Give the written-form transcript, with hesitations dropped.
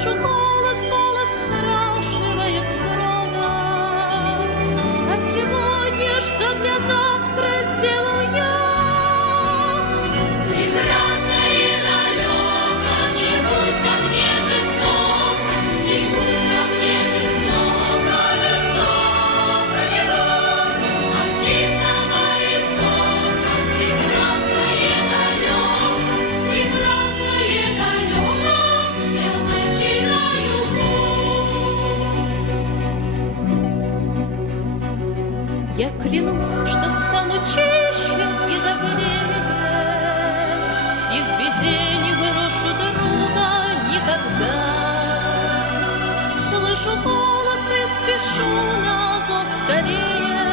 Слышу голос, голос спрашивает строго: а сегодня что для завтра сделал я? Прекрасное далеко, не будь ко мне жестоко, не будь ко мне жестоко, жестоко не будь, от чистого истока. Прекрасное далеко, прекрасное далеко, я начинаю путь. Я клянусь, что стану чище и добрее, и в беде не брошу друга никогда. Слышу голос и спешу на зов скорее.